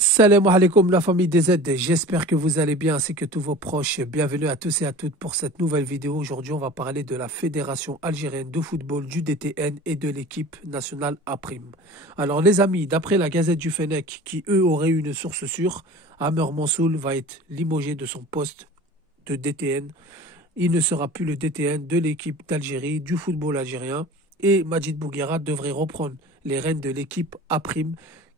Salam alaikum la famille des Z, j'espère que vous allez bien ainsi que tous vos proches. Bienvenue à tous et à toutes pour cette nouvelle vidéo. Aujourd'hui, on va parler de la Fédération algérienne de football, du DTN et de l'équipe nationale A'. Alors les amis, d'après la Gazette du Fennec, qui eux auraient une source sûre, Amer Mansoul va être limogé de son poste de DTN. Il ne sera plus le DTN de l'équipe d'Algérie, du football algérien, et Majid Bouguera devrait reprendre les rênes de l'équipe A',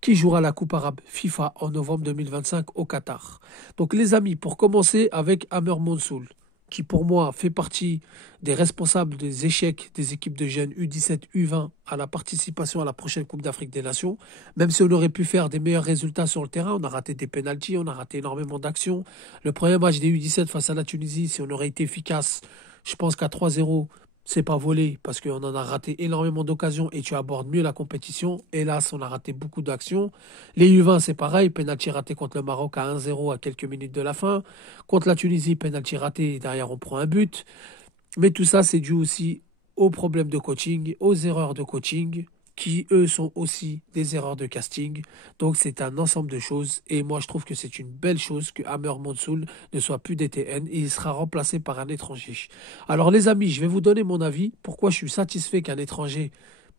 qui jouera la Coupe arabe FIFA en novembre 2025 au Qatar. Donc les amis, pour commencer avec Amer Mansoul, qui pour moi fait partie des responsables des échecs des équipes de jeunes U17, U20 à la participation à la prochaine Coupe d'Afrique des Nations. Même si on aurait pu faire des meilleurs résultats sur le terrain, on a raté des pénaltys, on a raté énormément d'actions. Le premier match des U17 face à la Tunisie, si on aurait été efficace, je pense qu'à 3-0, c'est pas volé parce qu'on en a raté énormément d'occasions et tu abordes mieux la compétition. Hélas, on a raté beaucoup d'actions. Les U20, c'est pareil. Penalty raté contre le Maroc à 1-0 à quelques minutes de la fin. Contre la Tunisie, penalty raté et derrière on prend un but. Mais tout ça, c'est dû aussi aux problèmes de coaching, aux erreurs de coaching, qui eux sont aussi des erreurs de casting. Donc c'est un ensemble de choses. Et moi, je trouve que c'est une belle chose que Amer Mansoul ne soit plus DTN et il sera remplacé par un étranger. Alors les amis, je vais vous donner mon avis. Pourquoi je suis satisfait qu'un étranger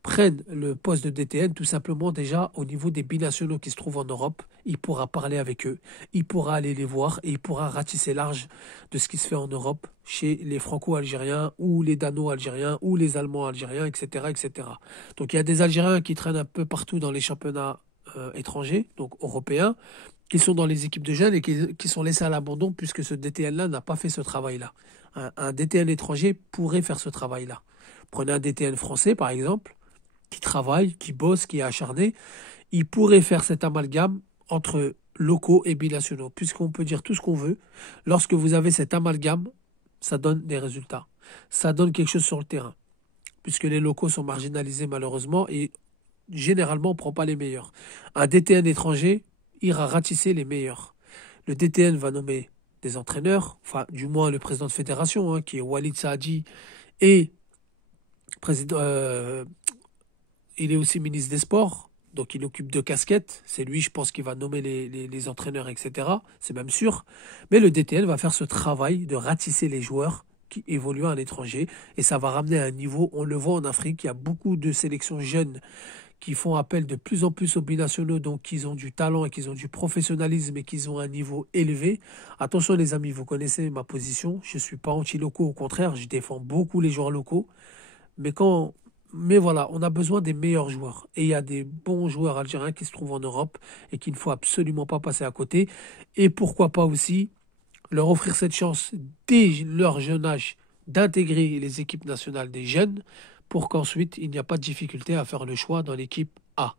prenne le poste de DTN, tout simplement déjà au niveau des binationaux qui se trouvent en Europe, il pourra parler avec eux, il pourra aller les voir et il pourra ratisser large de ce qui se fait en Europe chez les Franco-Algériens ou les Dano-Algériens ou les Allemands-Algériens, etc., etc. Donc il y a des Algériens qui traînent un peu partout dans les championnats étrangers, donc européens, qui sont dans les équipes de jeunes et qui sont laissés à l'abandon puisque ce DTN-là n'a pas fait ce travail-là. Un DTN étranger pourrait faire ce travail-là. Prenez un DTN français, par exemple, qui travaille, qui bosse, qui est acharné, il pourrait faire cet amalgame entre locaux et binationaux, puisqu'on peut dire tout ce qu'on veut. Lorsque vous avez cet amalgame, ça donne des résultats. Ça donne quelque chose sur le terrain, puisque les locaux sont marginalisés malheureusement et généralement on ne prend pas les meilleurs. Un DTN étranger ira ratisser les meilleurs. Le DTN va nommer des entraîneurs, enfin du moins le président de fédération, qui est Walid Saadi, et président, il est aussi ministre des Sports, donc il occupe deux casquettes. C'est lui, je pense, qui va nommer les entraîneurs, etc. C'est même sûr. Mais le DTN va faire ce travail de ratisser les joueurs qui évoluent à l'étranger. Et ça va ramener à un niveau, on le voit en Afrique, il y a beaucoup de sélections jeunes qui font appel de plus en plus aux binationaux, donc qu'ils ont du talent et qu'ils ont du professionnalisme et qu'ils ont un niveau élevé. Attention les amis, vous connaissez ma position, je ne suis pas anti-locaux, au contraire, je défends beaucoup les joueurs locaux. Mais quand, mais voilà, on a besoin des meilleurs joueurs. Et il y a des bons joueurs algériens qui se trouvent en Europe et qu'il ne faut absolument pas passer à côté. Et pourquoi pas aussi leur offrir cette chance dès leur jeune âge d'intégrer les équipes nationales des jeunes pour qu'ensuite il n'y a pas de difficulté à faire le choix dans l'équipe A.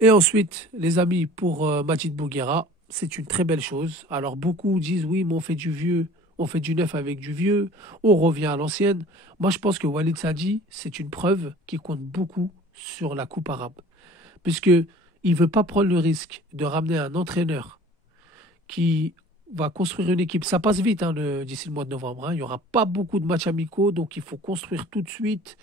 Et ensuite, les amis, pour Majid Bouguera, c'est une très belle chose. Alors beaucoup disent oui, mais on fait du vieux, on fait du neuf avec du vieux, on revient à l'ancienne. Moi, je pense que Walid Sadi, c'est une preuve qui compte beaucoup sur la Coupe arabe. Puisque il ne veut pas prendre le risque de ramener un entraîneur qui va construire une équipe. Ça passe vite d'ici le mois de novembre. Il n'y aura pas beaucoup de matchs amicaux, donc il faut construire tout de suite.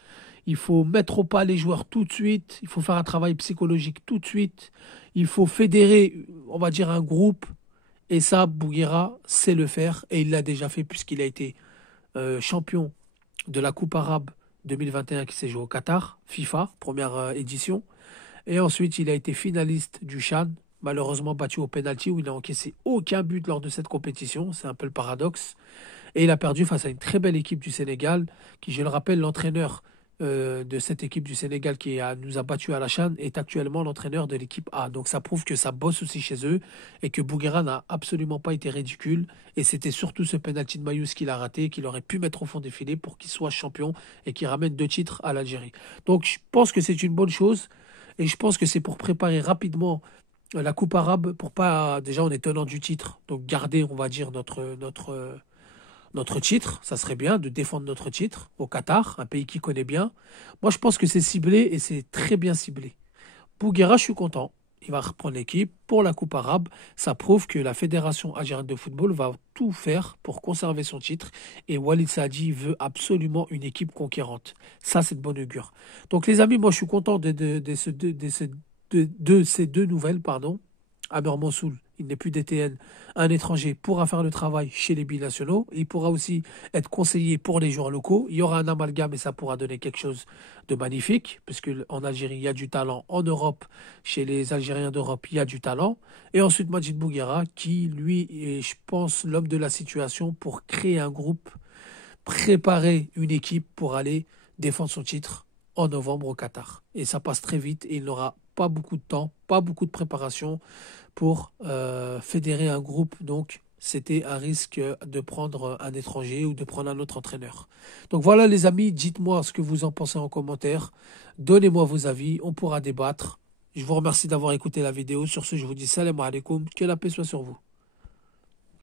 Il faut mettre au pas les joueurs tout de suite. Il faut faire un travail psychologique tout de suite. Il faut fédérer, on va dire, un groupe. Et ça, Bouguera sait le faire. Et il l'a déjà fait puisqu'il a été champion de la Coupe arabe 2021 qui s'est jouée au Qatar, FIFA, première édition. Et ensuite, il a été finaliste du CHAN, malheureusement battu au penalty où il n'a encaissé aucun but lors de cette compétition. C'est un peu le paradoxe. Et il a perdu face à une très belle équipe du Sénégal, qui, je le rappelle, l'entraîneur de cette équipe du Sénégal nous a battus à la CHAN est actuellement l'entraîneur de l'équipe A. Donc ça prouve que ça bosse aussi chez eux et que Bouguera n'a absolument pas été ridicule. Et c'était surtout ce penalty de Mayous qu'il a raté, qu'il aurait pu mettre au fond des filets pour qu'il soit champion et qu'il ramène 2 titres à l'Algérie. Donc je pense que c'est une bonne chose et je pense que c'est pour préparer rapidement la Coupe arabe pour pas déjà on est tenant du titre donc garder on va dire notre titre, ça serait bien de défendre notre titre au Qatar, un pays qui connaît bien. Moi, je pense que c'est ciblé et c'est très bien ciblé. Bouguera, je suis content. Il va reprendre l'équipe pour la Coupe arabe. Ça prouve que la Fédération algérienne de football va tout faire pour conserver son titre. Et Walid Saadi veut absolument une équipe conquérante. Ça, c'est de bon augure. Donc, les amis, moi, je suis content de ces deux nouvelles, pardon. Amer Mansour, il n'est plus DTN, un étranger pourra faire le travail chez les binationaux. Il pourra aussi être conseiller pour les joueurs locaux. Il y aura un amalgame et ça pourra donner quelque chose de magnifique, puisque en Algérie, il y a du talent. En Europe, chez les Algériens d'Europe, il y a du talent. Et ensuite, Majid Bouguera, qui, lui, est, je pense, l'homme de la situation pour créer un groupe, préparer une équipe pour aller défendre son titre en novembre au Qatar. Et ça passe très vite et il n'aura pas beaucoup de temps, pas beaucoup de préparation pour fédérer un groupe. Donc, c'était un risque de prendre un étranger ou de prendre un autre entraîneur. Donc voilà les amis, dites-moi ce que vous en pensez en commentaire. Donnez-moi vos avis, on pourra débattre. Je vous remercie d'avoir écouté la vidéo. Sur ce, je vous dis salam alaikum, que la paix soit sur vous.